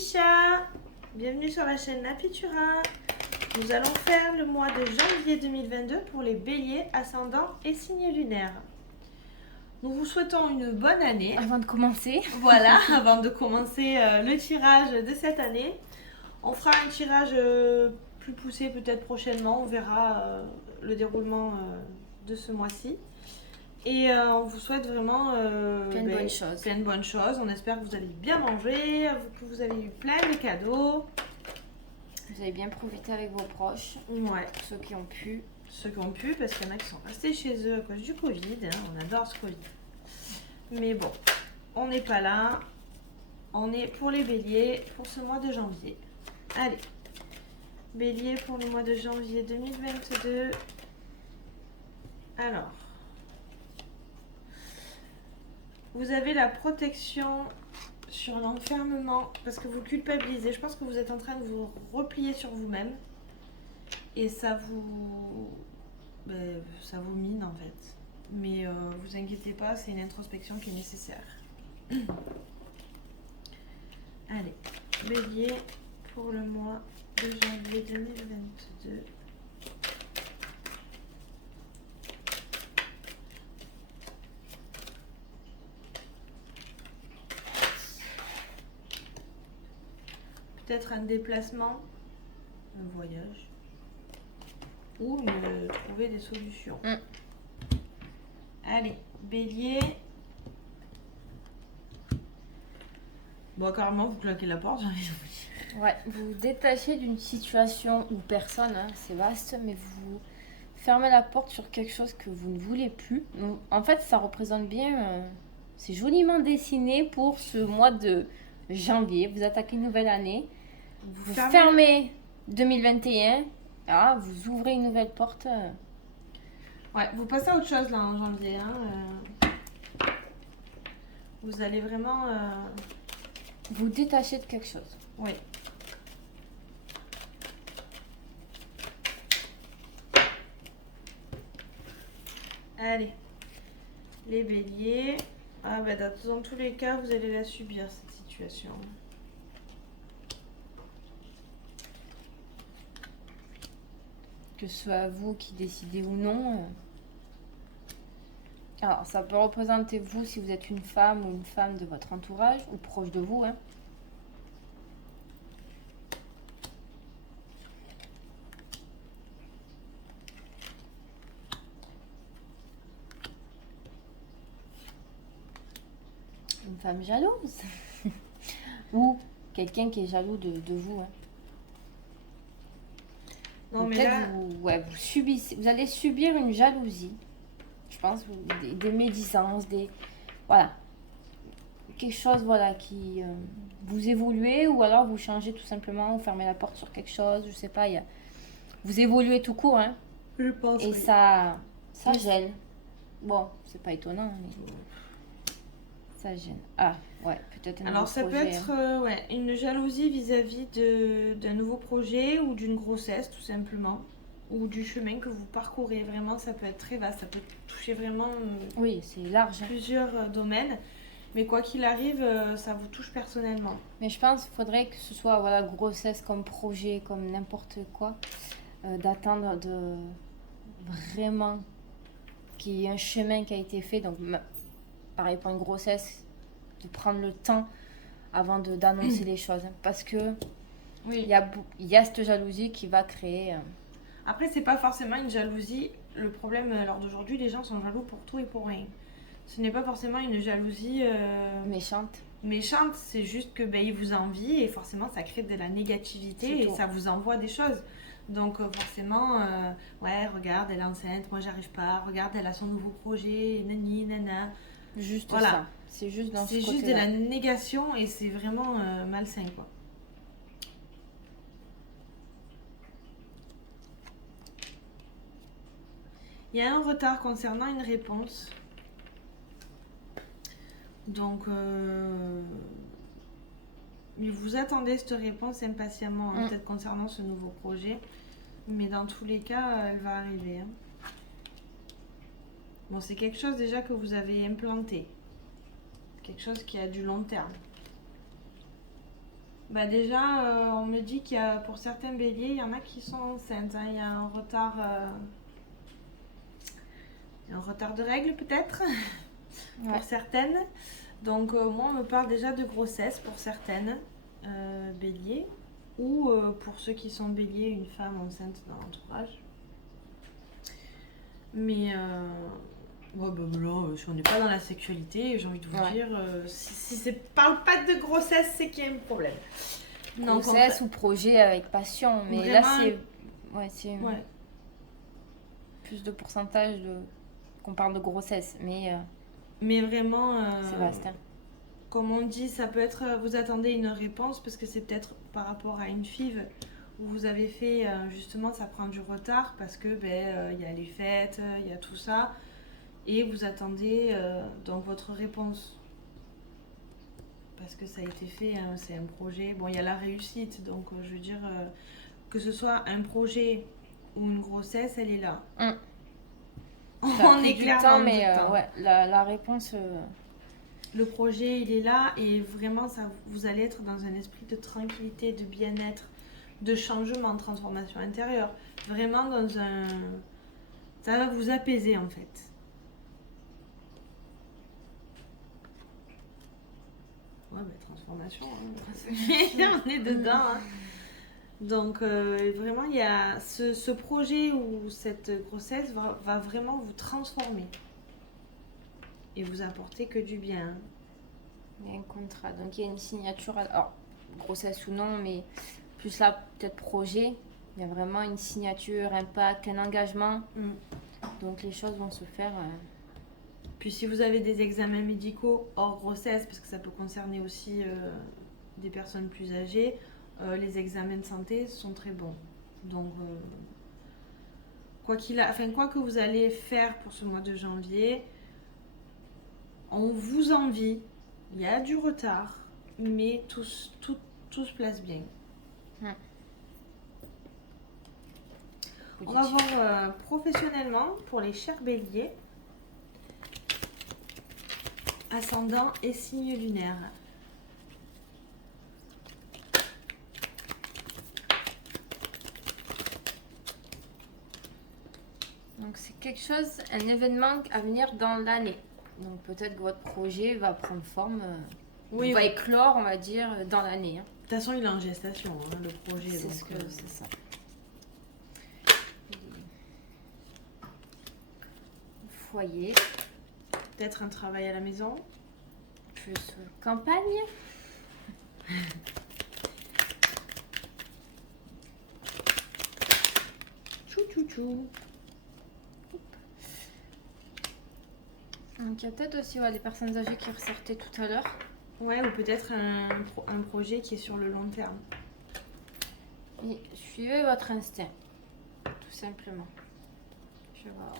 petits chats, bienvenue sur la chaîne Napitura. Nous allons faire le mois de janvier 2022 pour les béliers, ascendants et signes lunaires. Nous vous souhaitons une bonne année. Avant de commencer. Voilà, avant de commencer le tirage de cette année. On fera un tirage plus poussé peut-être prochainement, on verra le déroulement de ce mois-ci. Et on vous souhaite vraiment Plein de bonnes choses. On espère que vous avez bien mangé, que vous avez eu plein de cadeaux. Vous avez bien profité avec vos proches. Ouais. Ceux qui ont pu. Ceux qui ont pu, parce qu'il y en a qui sont restés chez eux à cause du Covid. Hein. On adore ce Covid. Mais bon, on n'est pas là. On est pour les béliers pour ce mois de janvier. Allez. Bélier pour le mois de janvier 2022. Alors. Vous avez la protection sur l'enfermement parce que vous culpabilisez. Je pense que vous êtes en train de vous replier sur vous-même. Et ça vous mine en fait. Mais vous inquiétez pas, c'est une introspection qui est nécessaire. Allez, bélier pour le mois de janvier 2022. Peut-être un déplacement, un voyage, ou trouver des solutions. Allez, bélier. Bon, carrément, vous claquez la porte, j'ai envie de vous dire. Ouais, vous vous détachez d'une situation ou personne, hein, c'est vaste, mais vous fermez la porte sur quelque chose que vous ne voulez plus. Donc, en fait, ça représente bien, c'est joliment dessiné pour ce mois de janvier. Vous attaquez une nouvelle année, vous fermez 2021, ah, vous ouvrez une nouvelle porte. Ouais, vous passez à autre chose là en janvier. Hein, Vous allez vraiment... Vous détachez de quelque chose. Oui. Allez, les béliers. Ah bah dans tous les cas, vous allez la subir cette situation. Que ce soit vous qui décidez ou non. Alors, ça peut représenter vous si vous êtes une femme ou une femme de votre entourage ou proche de vous. Hein. Une femme jalouse. Ou quelqu'un qui est jaloux de vous. Hein. Non, mais là... vous subissez, vous allez subir une jalousie. Je pense des médisances, voilà, quelque chose qui vous évoluez ou alors vous changez tout simplement, vous fermez la porte sur quelque chose, je sais pas, vous évoluez tout court, hein. Je pense. Et oui. ça gêne. Bon, c'est pas étonnant, mais ça gêne. Ah, ouais, peut-être un Alors nouveau ça projet, peut être une jalousie vis-à-vis d'un nouveau projet ou d'une grossesse tout simplement, ou du chemin que vous parcourez. Vraiment, ça peut être très vaste, ça peut toucher vraiment oui, c'est large. plusieurs domaines. Mais quoi qu'il arrive, ça vous touche personnellement. Mais je pense qu'il faudrait que ce soit voilà, grossesse comme projet, comme n'importe quoi, d'attendre de vraiment qu'il y ait un chemin qui a été fait. Donc, pareil pour une grossesse, de prendre le temps avant d'annoncer les choses. Hein, parce que oui. Il y a cette jalousie qui va créer... Après, c'est pas forcément une jalousie. Le problème, lors d'aujourd'hui, les gens sont jaloux pour tout et pour rien. Ce n'est pas forcément une jalousie méchante, c'est juste que ils vous envient et forcément ça crée de la négativité et ça vous envoie des choses. Donc forcément, ouais, regarde, elle est enceinte, moi j'arrive pas, regarde, elle a son nouveau projet, nani, nana. Juste voilà. Ça. C'est juste dans ce C'est juste côté-là. de la négation et c'est vraiment malsain, quoi. Il y a un retard concernant une réponse. Donc, vous attendez cette réponse impatiemment, hein, peut-être concernant ce nouveau projet. Mais dans tous les cas, elle va arriver. Hein. Bon, c'est quelque chose déjà que vous avez implanté. Quelque chose qui a du long terme. Bah déjà, on me dit qu'il y a pour certains béliers, il y en a qui sont enceintes. Hein. Il y a un retard de règles peut-être pour certaines. Donc moi, on me parle déjà de grossesse pour certaines béliers. Ou pour ceux qui sont béliers, une femme enceinte dans l'entourage. Mais ouais, bah, là, si on n'est pas dans la sexualité, j'ai envie de vous dire, si ça parle pas de grossesse, c'est qu'il y a un problème. Grossesse ou projet avec passion, mais vraiment, là c'est plus de pourcentage qu'on parle de grossesse, mais vraiment c'est vaste. Hein. Comme on dit, ça peut être vous attendez une réponse parce que c'est peut-être par rapport à une FIV où vous avez fait justement ça prend du retard parce que y a les fêtes, il y a tout ça et vous attendez donc votre réponse parce que ça a été fait, hein, c'est un projet. Bon, il y a la réussite, donc je veux dire que ce soit un projet ou une grossesse, elle est là. On est clairement mais la réponse. Le projet, il est là et vraiment, vous allez être dans un esprit de tranquillité, de bien-être, de changement, de transformation intérieure. Vraiment ça va vous apaiser en fait. Ouais, transformation, hein. On est dedans. Hein. Donc vraiment, il y a ce projet ou cette grossesse va vraiment vous transformer. Et vous apporter que du bien. Il y a un contrat, donc il y a une signature, alors grossesse ou non, mais plus là peut-être projet, il y a vraiment une signature, un pacte, un engagement, donc les choses vont se faire. Puis si vous avez des examens médicaux hors grossesse, parce que ça peut concerner aussi des personnes plus âgées, les examens de santé sont très bons. Donc quoi que vous allez faire pour ce mois de janvier, on vous envie, il y a du retard, mais tout se place bien. On va voir professionnellement pour les chers béliers, ascendant et signe lunaire. Donc c'est quelque chose, un événement à venir dans l'année. Donc peut-être que votre projet va prendre forme, va éclore, on va dire, dans l'année. Hein. De toute façon, il est en gestation, hein, le projet. C'est ça. Foyer. Peut-être un travail à la maison. Plus campagne. Chou. Donc il y a peut-être aussi les personnes âgées qui ressortaient tout à l'heure. Ouais, ou peut-être un projet qui est sur le long terme. Et suivez votre instinct, tout simplement. Je vais voir.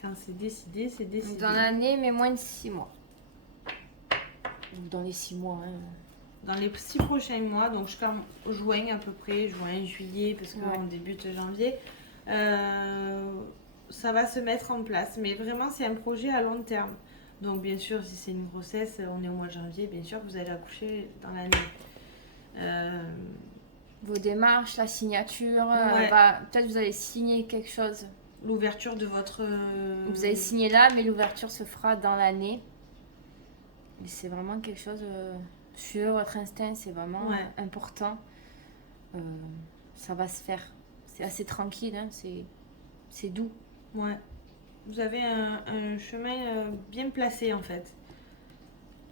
Quand c'est décidé, c'est décidé. Dans l'année, mais moins de 6 mois. Donc dans les 6 mois. Hein. Dans les 6 prochains mois, donc jusqu'à juin à peu près, juin, juillet, parce qu'on débute janvier, ça va se mettre en place. Mais vraiment, c'est un projet à long terme. Donc bien sûr, si c'est une grossesse, on est au mois de janvier, bien sûr, vous allez accoucher dans l'année. Vos démarches, la signature, peut-être vous allez signer quelque chose. L'ouverture de votre... Vous allez signer là, mais l'ouverture se fera dans l'année. Et c'est vraiment quelque chose... Suivre votre instinct, c'est vraiment important. Ça va se faire. C'est assez tranquille, hein, c'est doux. Ouais. Vous avez un chemin bien placé en fait.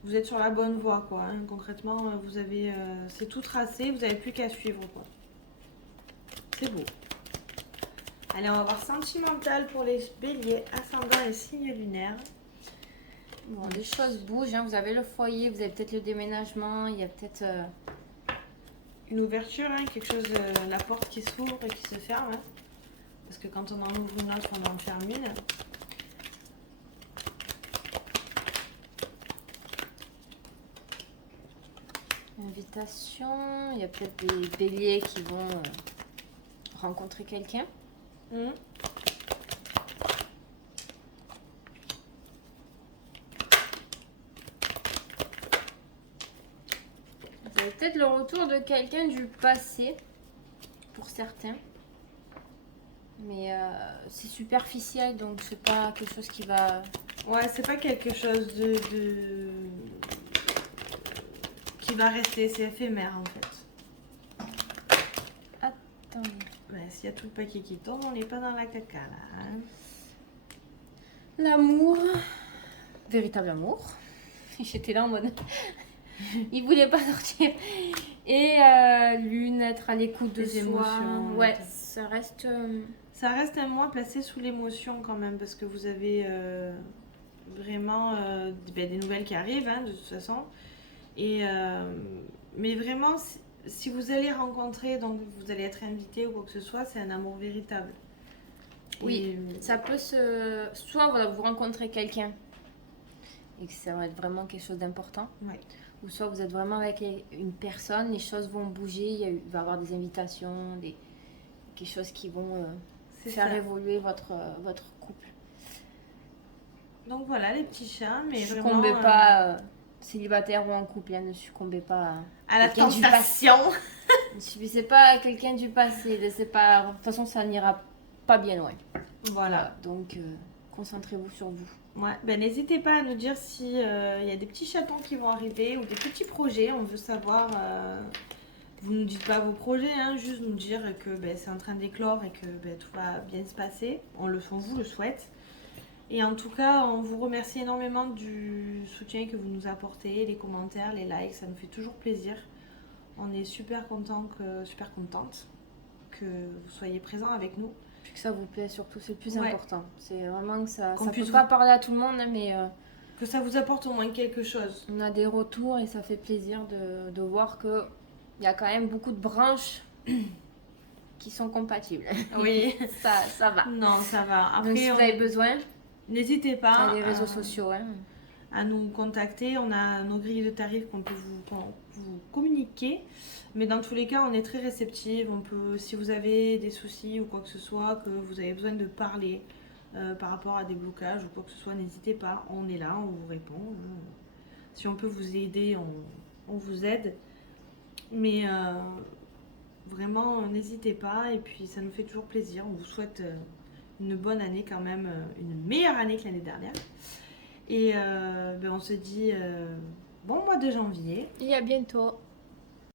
Vous êtes sur la bonne voie quoi. Hein. Concrètement, vous avez, c'est tout tracé, vous n'avez plus qu'à suivre quoi. C'est beau. Allez, on va voir sentimental pour les béliers, ascendant et signe lunaire. Bon, les choses bougent, hein. Vous avez le foyer, vous avez peut-être le déménagement, il y a peut-être... Une ouverture, hein, quelque chose, la porte qui s'ouvre et qui se ferme. Hein. Parce que quand on en ouvre une autre, on en ferme une. invitations. Il y a peut-être des béliers qui vont rencontrer quelqu'un. Mmh. Vous avez peut-être le retour de quelqu'un du passé, pour certains. Mais c'est superficiel, donc c'est pas quelque chose qui va... Ouais, c'est pas quelque chose qui va rester, c'est éphémère en fait. Attendez. Ouais, s'il y a tout le paquet qui tombe, on n'est pas dans la caca là. Hein. L'amour. Véritable amour. J'étais là en mode... Il voulait pas sortir. Et lune, être à l'écoute de Les soi. émotions. Ouais, ça reste... Ça reste un mois placé sous l'émotion quand même, parce que vous avez vraiment des nouvelles qui arrivent, hein, de toute façon. Et, mais vraiment, si vous allez rencontrer, donc vous allez être invité ou quoi que ce soit, c'est un amour véritable. Oui, ça peut se... Soit voilà, vous rencontrez quelqu'un et que ça va être vraiment quelque chose d'important. Ouais. Ou soit vous êtes vraiment avec une personne, les choses vont bouger, il va y avoir des invitations, quelque chose qui vont faire évoluer votre couple. Donc voilà les petits chats, mais succombez pas, célibataire ou en couple, hein, ne succombez pas à la tentation. Ne subissez pas quelqu'un du passé, laissez pas... De toute façon, ça n'ira pas bien loin. Voilà. Donc, concentrez-vous sur vous. Ouais, ben n'hésitez pas à nous dire si y a des petits chatons qui vont arriver ou des petits projets. On veut savoir. Vous ne nous dites pas vos projets, hein, juste nous dire que c'est en train d'éclore et que tout va bien se passer. On vous le souhaite. Et en tout cas, on vous remercie énormément du soutien que vous nous apportez, les commentaires, les likes, ça nous fait toujours plaisir. On est super contente que vous soyez présents avec nous. Puis que ça vous plaît surtout, c'est le plus important. C'est vraiment que ça ne peut pas parler à tout le monde, mais... que ça vous apporte au moins quelque chose. On a des retours et ça fait plaisir de voir que il y a quand même beaucoup de branches qui sont compatibles. Oui. ça va. Non, ça va. Après, donc si vous avez besoin, n'hésitez pas. sur les réseaux sociaux, hein, à nous contacter. On a nos grilles de tarifs qu'on peut vous communiquer. Mais dans tous les cas, on est très réceptive. On peut, si vous avez des soucis ou quoi que ce soit, que vous avez besoin de parler par rapport à des blocages ou quoi que ce soit, n'hésitez pas. On est là, on vous répond. Si on peut vous aider, on vous aide. Mais vraiment, n'hésitez pas. Et puis, ça nous fait toujours plaisir. On vous souhaite une bonne année quand même, une meilleure année que l'année dernière. Et on se dit bon mois de janvier. Et à bientôt.